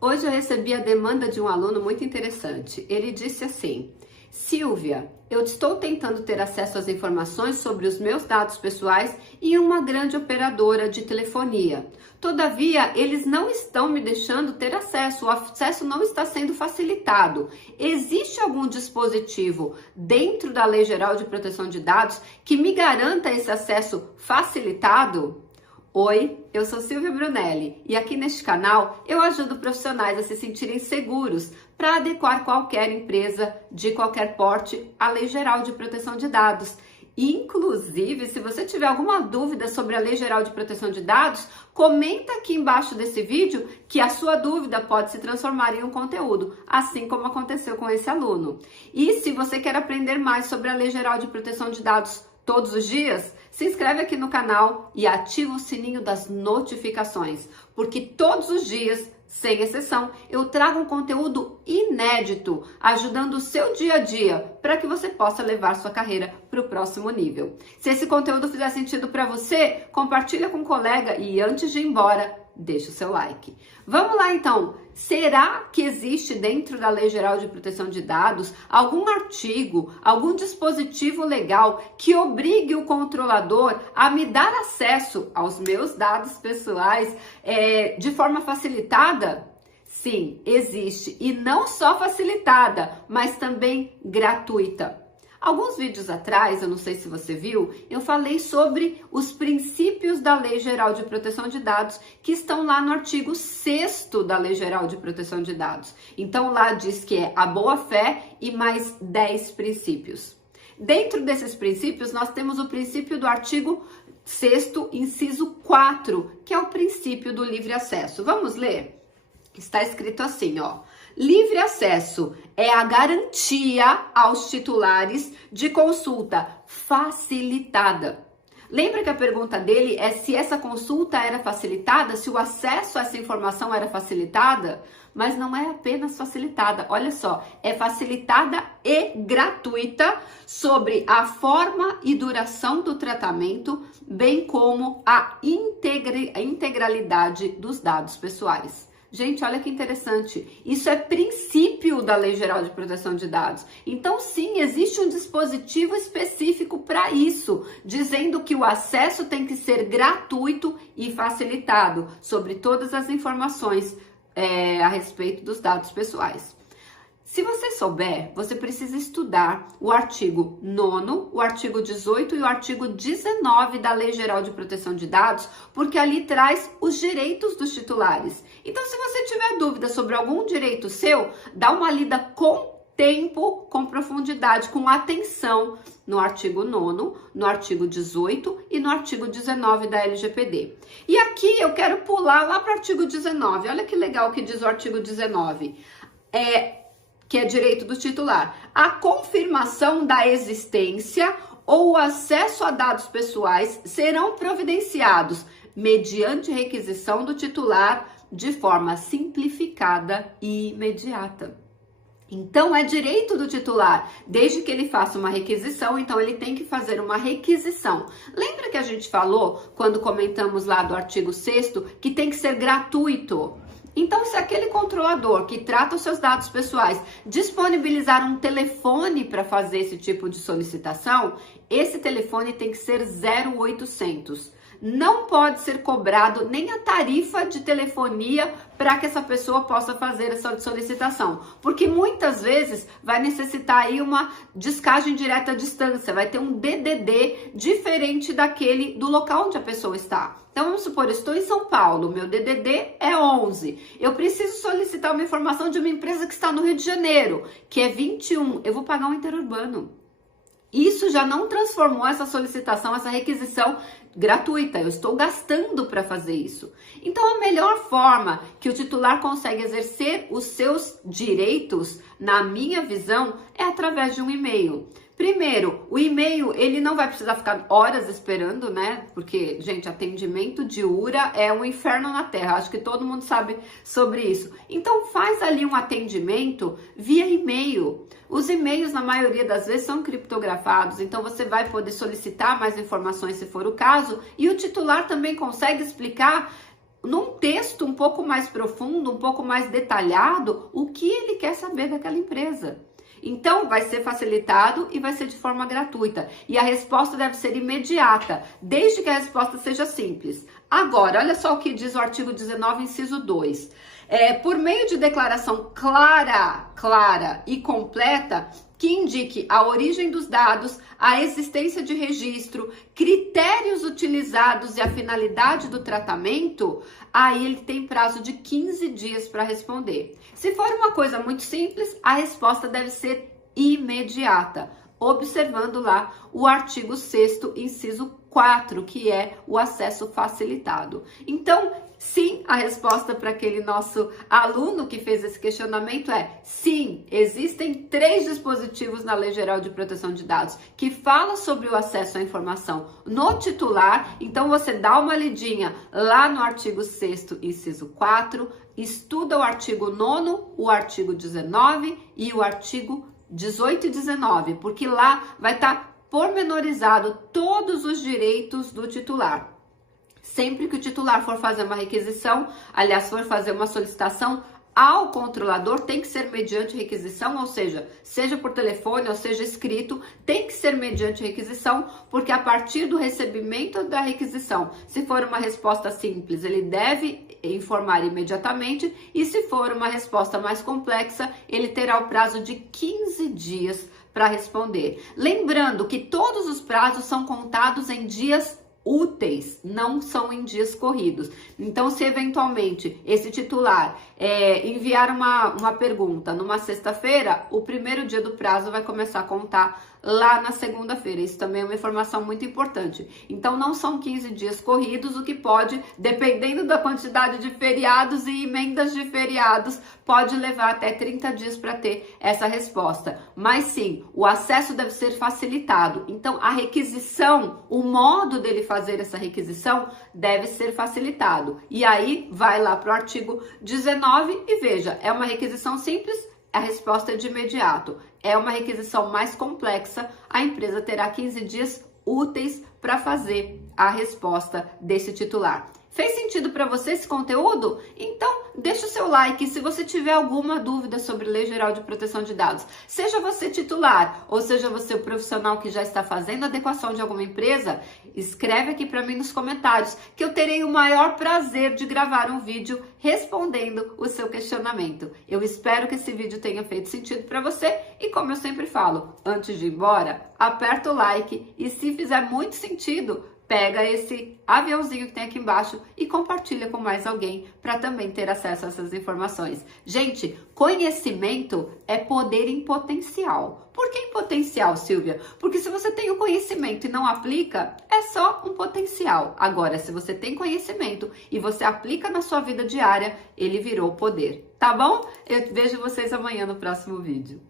Hoje eu recebi a demanda de um aluno muito interessante. Ele disse assim: Silvia, eu estou tentando ter acesso às informações sobre os meus dados pessoais em uma grande operadora de telefonia. Todavia, eles não estão me deixando ter acesso, o acesso não está sendo facilitado. Existe algum dispositivo dentro da Lei Geral de Proteção de Dados que me garanta esse acesso facilitado? Oi, eu sou Silvia Brunelli e aqui neste canal eu ajudo profissionais a se sentirem seguros para adequar qualquer empresa de qualquer porte à Lei Geral de Proteção de Dados. Inclusive, se você tiver alguma dúvida sobre a Lei Geral de Proteção de Dados, comenta aqui embaixo desse vídeo que a sua dúvida pode se transformar em um conteúdo, assim como aconteceu com esse aluno. E se você quer aprender mais sobre a Lei Geral de Proteção de Dados todos os dias, se inscreve aqui no canal e ativa o sininho das notificações, porque todos os dias, sem exceção, eu trago um conteúdo inédito, ajudando o seu dia a dia, para que você possa levar sua carreira para o próximo nível. Se esse conteúdo fizer sentido para você, compartilha com um colega e antes de ir embora, deixa o seu like. Vamos lá então, será que existe dentro da Lei Geral de Proteção de Dados algum artigo, algum dispositivo legal que obrigue o controlador a me dar acesso aos meus dados pessoais de forma facilitada? Sim, existe, e não só facilitada, mas também gratuita. Alguns vídeos atrás, eu não sei se você viu, eu falei sobre os princípios da Lei Geral de Proteção de Dados que estão lá no artigo 6º da Lei Geral de Proteção de Dados. Então lá diz que é a boa-fé e mais 10 princípios. Dentro desses princípios, nós temos o princípio do artigo 6º, inciso 4, que é o princípio do livre acesso. Vamos ler? Está escrito assim, ó. Livre acesso é a garantia aos titulares de consulta facilitada. Lembra que a pergunta dele é se essa consulta era facilitada, se o acesso a essa informação era facilitada? Mas não é apenas facilitada, olha só, é facilitada e gratuita sobre a forma e duração do tratamento, bem como a integralidade dos dados pessoais. Gente, olha que interessante, isso é princípio da Lei Geral de Proteção de Dados. Então, sim, existe um dispositivo específico para isso, dizendo que o acesso tem que ser gratuito e facilitado sobre todas as informações a respeito dos dados pessoais. Se você souber, você precisa estudar o artigo 9º, o artigo 18 e o artigo 19 da Lei Geral de Proteção de Dados, porque ali traz os direitos dos titulares. Então, se você tiver dúvida sobre algum direito seu, dá uma lida com tempo, com profundidade, com atenção no artigo 9º, no artigo 18 e no artigo 19 da LGPD. E aqui eu quero pular lá para o artigo 19. Olha que legal que diz o artigo 19. Que é direito do titular, a confirmação da existência ou o acesso a dados pessoais serão providenciados mediante requisição do titular de forma simplificada e imediata. Então, é direito do titular, desde que ele faça uma requisição, então ele tem que fazer uma requisição. Lembra que a gente falou, quando comentamos lá do artigo 6º, que tem que ser gratuito? Então, se aquele controlador que trata os seus dados pessoais disponibilizar um telefone para fazer esse tipo de solicitação, esse telefone tem que ser 0800. Não pode ser cobrado nem a tarifa de telefonia para que essa pessoa possa fazer essa solicitação, porque muitas vezes vai necessitar aí uma descagem direta à distância, vai ter um DDD diferente daquele do local onde a pessoa está. Então, vamos supor, estou em São Paulo, meu DDD é 11, eu preciso solicitar uma informação de uma empresa que está no Rio de Janeiro, que é 21, eu vou pagar um interurbano. Isso já não transformou essa solicitação, essa requisição gratuita. Eu estou gastando para fazer isso. Então, a melhor forma que o titular consegue exercer os seus direitos, na minha visão, é através de um e-mail. Primeiro, o e-mail, ele não vai precisar ficar horas esperando, né? Porque, gente, atendimento de URA é um inferno na Terra. Acho que todo mundo sabe sobre isso. Então, faz ali um atendimento via e-mail. Os e-mails, na maioria das vezes, são criptografados. Então, você vai poder solicitar mais informações se for o caso. E o titular também consegue explicar num texto um pouco mais profundo, um pouco mais detalhado, o que ele quer saber daquela empresa. Então, vai ser facilitado e vai ser de forma gratuita. E a resposta deve ser imediata, desde que a resposta seja simples. Agora, olha só o que diz o artigo 19, inciso 2. Por meio de declaração clara e completa, que indique a origem dos dados, a existência de registro, critérios utilizados e a finalidade do tratamento, aí ele tem prazo de 15 dias para responder. Se for uma coisa muito simples, a resposta deve ser imediata, observando lá o artigo 6º, inciso 4, que é o acesso facilitado. Então, sim, a resposta para aquele nosso aluno que fez esse questionamento é sim, existem 3 dispositivos na Lei Geral de Proteção de Dados que falam sobre o acesso à informação no titular. Então, você dá uma lidinha lá no artigo 6º, inciso 4, estuda o artigo 9º, o artigo 19 e o artigo 18 e 19, porque lá vai estar pormenorizado todos os direitos do titular. Sempre que o titular for fazer uma requisição, aliás, for fazer uma solicitação ao controlador, tem que ser mediante requisição, ou seja por telefone ou seja escrito, tem que ser mediante requisição, porque a partir do recebimento da requisição, se for uma resposta simples, ele deve informar imediatamente, e se for uma resposta mais complexa, ele terá o prazo de 15 dias para responder. Lembrando que todos os prazos são contados em dias úteis, não são em dias corridos. Então, se eventualmente esse titular enviar uma pergunta numa sexta-feira, o primeiro dia do prazo vai começar a contar lá na segunda-feira. Isso também é uma informação muito importante. Então, não são 15 dias corridos, o que pode, dependendo da quantidade de feriados e emendas de feriados, pode levar até 30 dias para ter essa resposta. Mas sim, o acesso deve ser facilitado. Então, a requisição, o modo dele fazer essa requisição deve ser facilitado. E aí, vai lá para o artigo 19 e veja, é uma requisição simples, a resposta é de imediato. É uma requisição mais complexa, a empresa terá 15 dias úteis para fazer a resposta desse titular. Fez sentido para você esse conteúdo? Então, deixa o seu like. Se você tiver alguma dúvida sobre Lei Geral de Proteção de Dados, seja você titular ou seja você o profissional que já está fazendo adequação de alguma empresa, escreve aqui para mim nos comentários, que eu terei o maior prazer de gravar um vídeo respondendo o seu questionamento. Eu espero que esse vídeo tenha feito sentido para você e, como eu sempre falo, antes de ir embora, aperta o like e, se fizer muito sentido, pega esse aviãozinho que tem aqui embaixo e compartilha com mais alguém para também ter acesso a essas informações. Gente, conhecimento é poder em potencial. Por que em potencial, Silvia? Porque se você tem o conhecimento e não aplica, é só um potencial. Agora, se você tem conhecimento e você aplica na sua vida diária, ele virou poder. Tá bom? Eu vejo vocês amanhã no próximo vídeo.